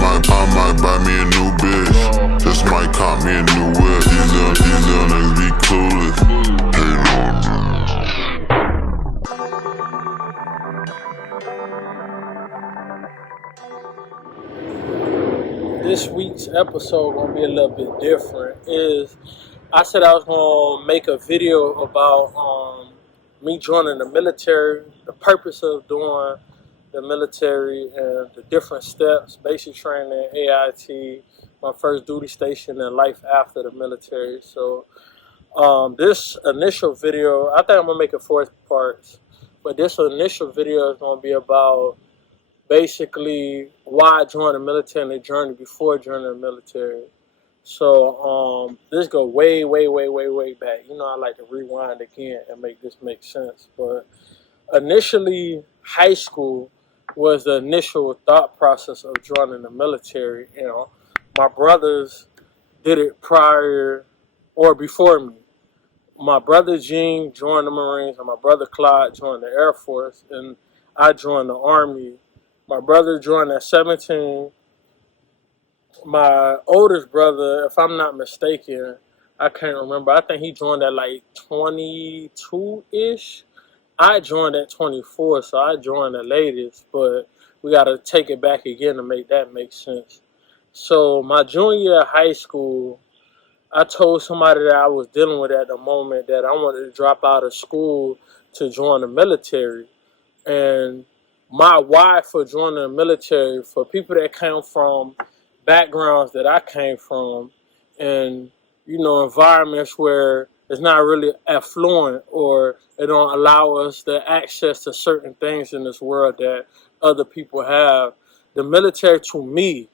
might buy me a new bitch. Just might cop me a new whip. These little niggas be clueless. Hating on me. This week's episode gonna be a little bit different. I said I was gonna make a video about me joining the military, the purpose of doing the military, and the different steps, basic training, AIT, my first duty station, and life after the military. So this initial video, I think I'm gonna make it 4 parts, but this initial video is gonna be about basically why I joined the military and the journey before joining the military. So this go way back. You know, I like to rewind again and make this make sense. But initially, high school was the initial thought process of joining the military. You know, my brothers did it prior or before me. My brother Gene joined the Marines, and my brother Clyde joined the Air Force, and I joined the Army. My brother joined at 17. My oldest brother, if I'm not mistaken, I can't remember. I think he joined at like 22-ish. I joined at 24, so I joined the latest, but we got to take it back again to make that make sense. So my junior year of high school, I told somebody that I was dealing with at the moment that I wanted to drop out of school to join the military. And my why for joining the military, for people that came from backgrounds that I came from, and you know, environments where it's not really affluent, or it don't allow us the access to certain things in this world that other people have. The military, to me,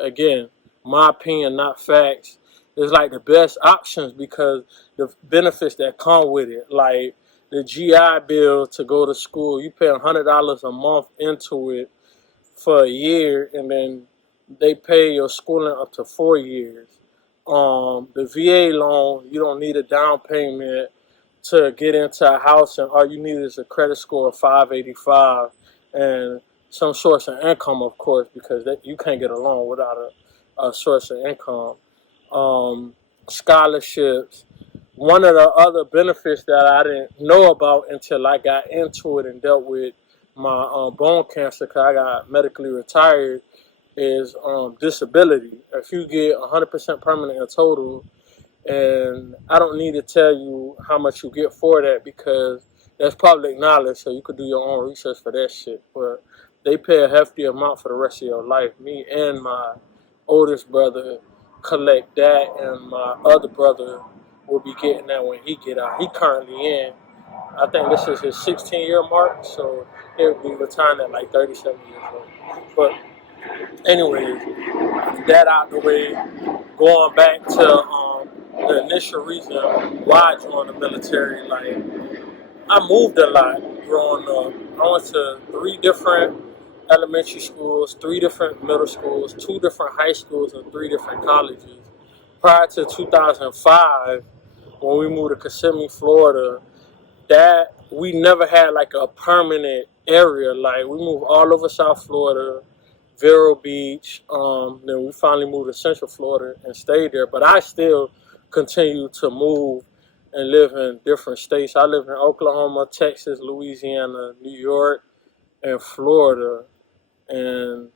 again, my opinion, not facts, is like the best options because the benefits that come with it, like the GI Bill to go to school, you pay $100 a month into it for a year, and then they pay your schooling up to 4 years. The VA loan, you don't need a down payment to get into a house, and all you need is a credit score of 585 and some source of income, of course, because you can't get a loan without a source of income. Scholarships. One of the other benefits that I didn't know about until I got into it and dealt with my bone cancer, because I got medically retired, is disability. If you get 100% permanent and total, and I don't need to tell you how much you get for that because that's public knowledge, so you could do your own research for that shit. But they pay a hefty amount for the rest of your life. Me and my oldest brother collect that, and my other brother will be getting that when he get out. He currently in, I think this is his 16-year mark, so he'll be retiring at like 37 years old. But anyways, that out the way, going back to the initial reason why I joined the military, like, I moved a lot growing up. I went to 3 different elementary schools, 3 different middle schools, 2 different high schools, and 3 different colleges. Prior to 2005, when we moved to Kissimmee, Florida, that we never had like a permanent area. Like, we moved all over South Florida, Vero Beach, then we finally moved to Central Florida and stayed there. But I still continue to move and live in different states. I live in Oklahoma, Texas, Louisiana, New York, and Florida. And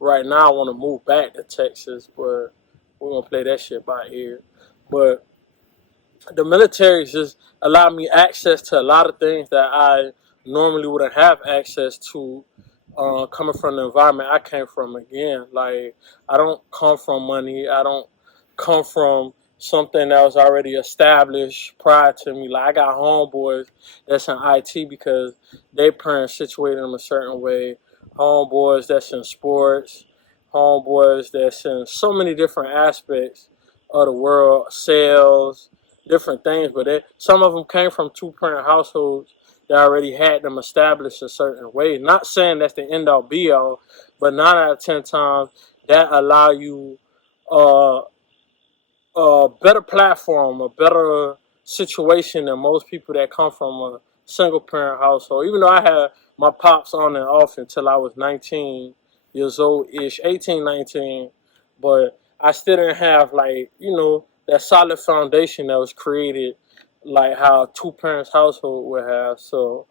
right now I want to move back to Texas, but we're going to play that shit by ear. But the military just allowed me access to a lot of things that I normally wouldn't have access to, coming from the environment I came from. Again, like, I don't come from money. I don't come from something that was already established prior to me. Like, I got homeboys that's in IT because their parents situated them a certain way. Homeboys that's in sports. Homeboys that's in so many different aspects of the world, sales, different things. But some of them came from 2-parent households that already had them established a certain way. Not saying that's the end all be all, but 9 out of 10 times that allow you a better platform, a better situation than most people that come from a single parent household. Even though I had my pops on and off until I was 19, years old-ish, 18, 19, but I still didn't have, like, that solid foundation that was created like how two parents household would have. So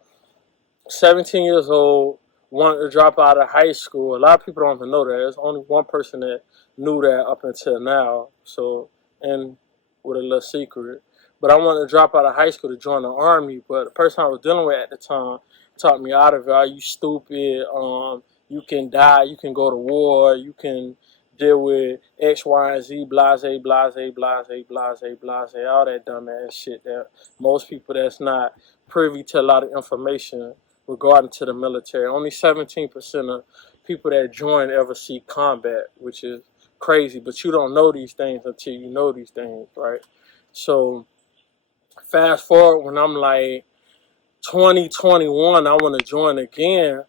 17 years old, wanted to drop out of high school. A lot of people don't even know that. There's only one person that knew that up until now. So, and with a little secret. But I wanted to drop out of high school to join the army. But the person I was dealing with at the time talked me out of it. Are you stupid? You can die. You can go to war. You can deal with X, Y, and Z, blase, blase, blase, blase, blase, all that dumbass shit that most people that's not privy to a lot of information regarding to the military. Only 17% of people that join ever see combat, which is crazy. But you don't know these things until you know these things, right? So fast forward when I'm like 2021, I want to join again.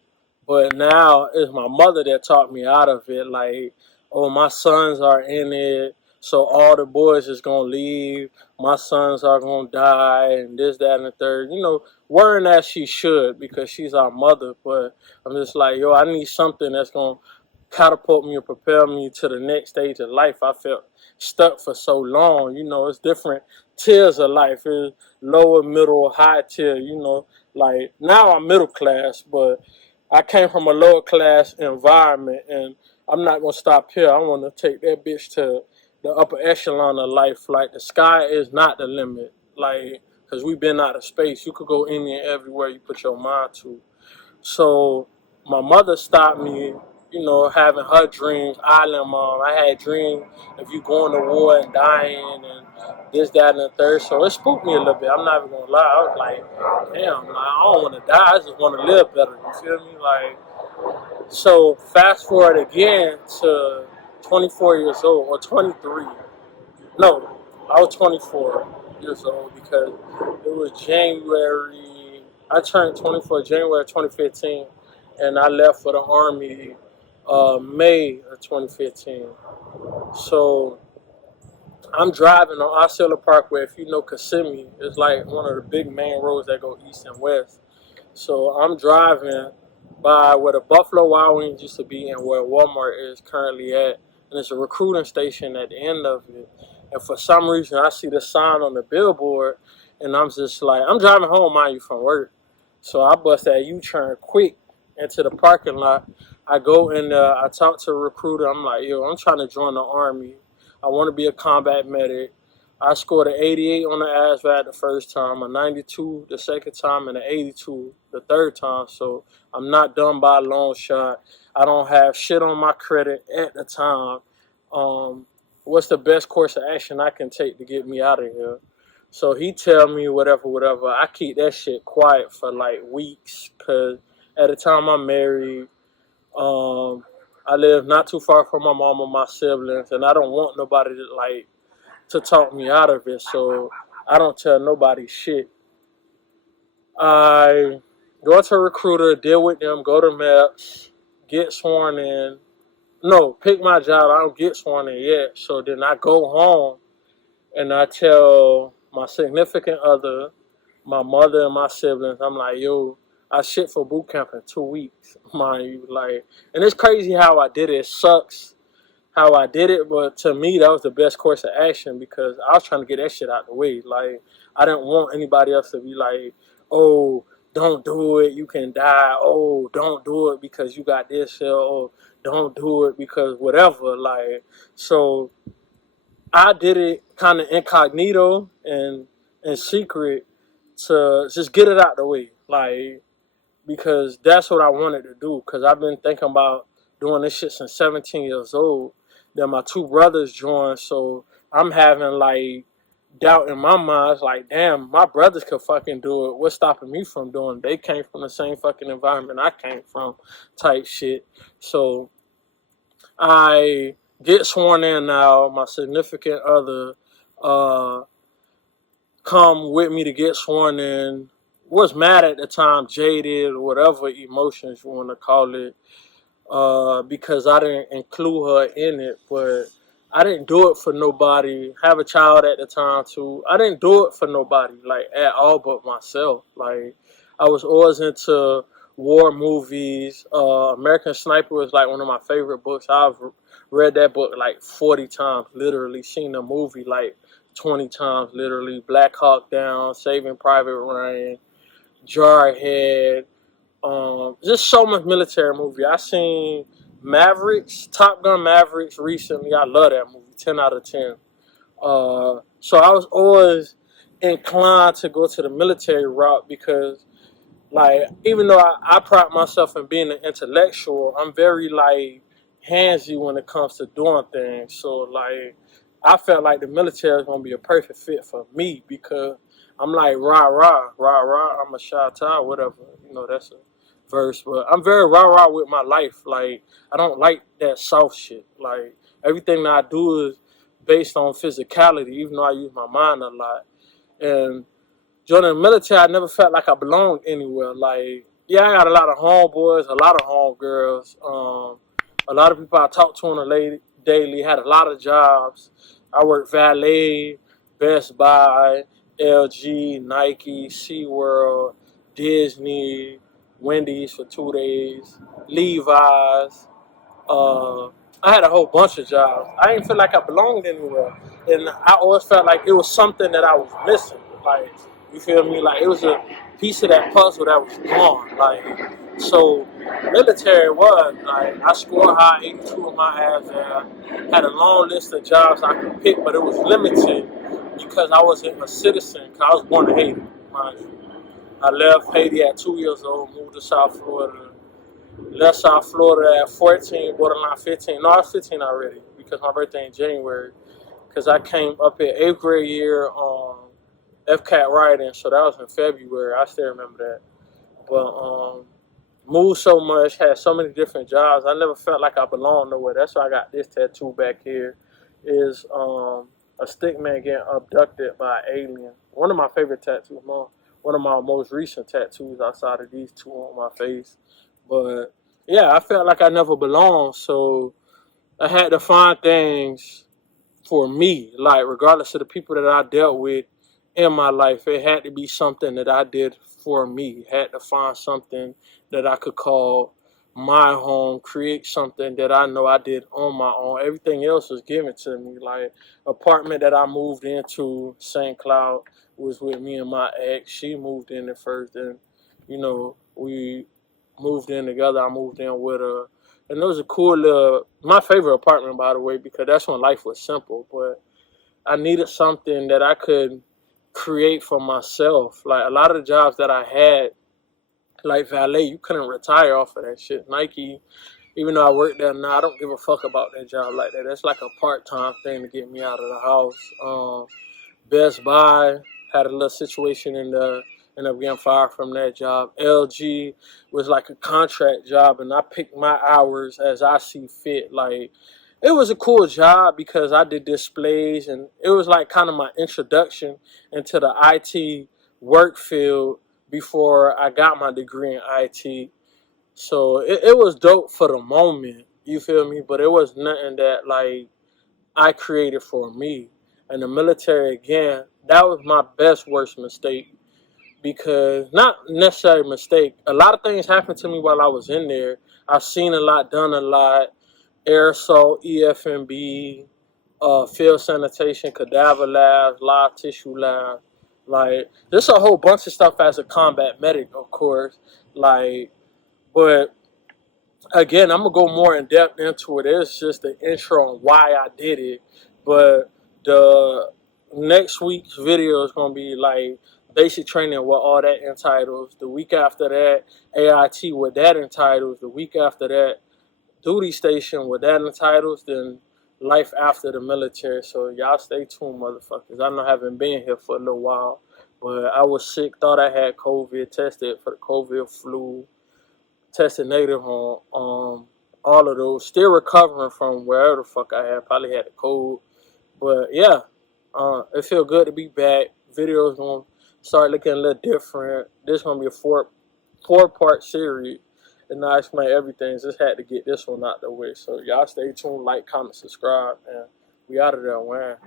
But now it's my mother that talked me out of it. Like, oh, my sons are in it, so all the boys is going to leave. My sons are going to die, and this, that, and the third. Worrying as she should because she's our mother. But I'm just like, yo, I need something that's going to catapult me or propel me to the next stage of life. I felt stuck for so long. It's different tiers of life. It's lower, middle, high tier. Like now I'm middle class, but I came from a lower class environment, and I'm not gonna stop here. I want to take that bitch to the upper echelon of life. Like the sky is not the limit. Like, cause we've been out of space. You could go any and everywhere you put your mind to. So my mother stopped me, having her dreams, island mom. I had dreams of you going to war and dying and this, that, and the third. So it spooked me a little bit. I'm not even going to lie. I was like, damn, like, I don't want to die. I just want to live better. You feel me? Like, so fast forward again to 24 years old or 23. No, I was 24 years old because it was January. I turned 24 January 2015, and I left for the Army May of 2015. So I'm driving on Osceola Parkway. If you know Kissimmee, it's like one of the big main roads that go east and west. So I'm driving by where the Buffalo Wild Wings used to be and where Walmart is currently at. And there's a recruiting station at the end of it. And for some reason, I see the sign on the billboard, and I'm just like, I'm driving home, mind you, from work. So I bust that U-turn quick into the parking lot. I go in there, I talk to a recruiter. I'm like, yo, I'm trying to join the Army. I want to be a combat medic. I scored an 88 on the ASVAB the first time, a 92 the second time, and an 82 the third time. So I'm not done by a long shot. I don't have shit on my credit at the time. What's the best course of action I can take to get me out of here? So he tell me whatever. I keep that shit quiet for like weeks because at the time I'm married. I live not too far from my mom and my siblings, and I don't want nobody to talk me out of it, so I don't tell nobody shit. I go to a recruiter, deal with them, go to MEPS, get sworn in. No, pick my job. I don't get sworn in yet. So then I go home and I tell my significant other, my mother and my siblings, I'm like, yo, I shit for boot camp in 2 weeks, mind you. Like, and it's crazy how I did it. It sucks how I did it, but to me, that was the best course of action because I was trying to get that shit out the way. Like, I didn't want anybody else to be like, oh, don't do it, you can die. Oh, don't do it because you got this shit. Oh, don't do it because whatever. Like, so I did it kind of incognito and in secret to just get it out the way. Like, because that's what I wanted to do because I've been thinking about doing this shit since 17 years old. Then my two brothers joined, so I'm having like doubt in my mind. It's like, damn, my brothers could fucking do it. What's stopping me from doing it? They came from the same fucking environment I came from, type shit. So I get sworn in now. My significant other come with me to get sworn in. Was mad at the time, jaded, or whatever emotions you want to call it. Because I didn't include her in it, but I didn't do it for nobody. Have a child at the time too. I didn't do it for nobody, like at all but myself. Like I was always into war movies. American Sniper is like one of my favorite books. I've read that book like 40 times, literally. Seen the movie like 20 times, literally. Black Hawk Down, Saving Private Ryan, Jarhead. Just so much military movie. I seen Mavericks, Top Gun Mavericks recently. I love that movie. 10 out of 10. So I was always inclined to go to the military route because, like, even though I pride myself in being an intellectual, I'm very, like, handsy when it comes to doing things. So, like, I felt like the military is going to be a perfect fit for me because I'm like, rah, rah, rah, rah, I'm a shot town, whatever. You know, that's a verse. But I'm very rah, rah with my life. Like, I don't like that soft shit. Like, everything that I do is based on physicality, even though I use my mind a lot. And joining the military, I never felt like I belonged anywhere. Like, yeah, I got a lot of homeboys, a lot of homegirls. A lot of people I talk to on a daily, had a lot of jobs. I worked valet, Best Buy, LG, Nike, SeaWorld, Disney, Wendy's for 2 days, Levi's. I had a whole bunch of jobs. I didn't feel like I belonged anywhere, and I always felt like it was something that I was missing. Like, you feel me? Like, it was a piece of that puzzle that was gone. Like, so military was like, I scored high, 82 in my ass there. Had a long list of jobs I could pick, but it was limited because I wasn't a citizen. Cause I was born in Haiti, mind you. I left Haiti at 2 years old, moved to South Florida. Left South Florida at 14, borderline 15. No, I was 15 already because my birthday in January. Because I came up in 8th grade year on FCAT writing, so that was in February. I still remember that. But moved so much, had so many different jobs. I never felt like I belonged nowhere. That's why I got this tattoo back here. Is a stick man getting abducted by an alien. One of my favorite tattoos, one of my most recent tattoos outside of these two on my face. But yeah, I felt like I never belonged, so I had to find things for me. Like, regardless of the people that I dealt with in my life, it had to be something that I did for me. Had to find something that I could call my home, create something that I know I did on my own. Everything else was given to me. Like, apartment that I moved into, St. Cloud, was with me and my ex. She moved in at first, and we moved in together. I moved in with her. And it was a cool my favorite apartment, by the way, because that's when life was simple. But I needed something that I could create for myself. Like, a lot of the jobs that I had, like valet, you couldn't retire off of that shit. Nike, even though I work there now, I don't give a fuck about that job like that. That's like a part-time thing to get me out of the house. Best Buy had a little situation ended up getting fired from that job. LG was like a contract job, and I picked my hours as I see fit. Like, it was a cool job because I did displays, and it was like kind of my introduction into the IT work field before I got my degree in IT. So it was dope for the moment, you feel me? But it was nothing that, like, I created for me. And the military, again, that was my best worst mistake, because not necessarily a mistake. A lot of things happened to me while I was in there. I've seen a lot, done a lot. Air assault, EFMB, field sanitation, cadaver labs, live tissue labs. Like, there's a whole bunch of stuff as a combat medic, of course. Like, but again, I'm gonna go more in depth into it. It's just the intro on why I did it. But the next week's video is gonna be like basic training, what all that entitles. The week after that, AIT, what that entitles. The week after that, duty station, what that entitles. Then life after the military. So y'all stay tuned, motherfuckers. I know I haven't been here for a little while, but I was sick, thought I had COVID, tested for the COVID flu, tested negative on all of those. Still recovering from wherever the fuck I had. Probably had a cold. But yeah, it feel good to be back. Videos gonna start looking a little different. This gonna be a four-part series, and I explain everything. Just had to get this one out the way. So y'all stay tuned, like, comment, subscribe, and we out of there, man.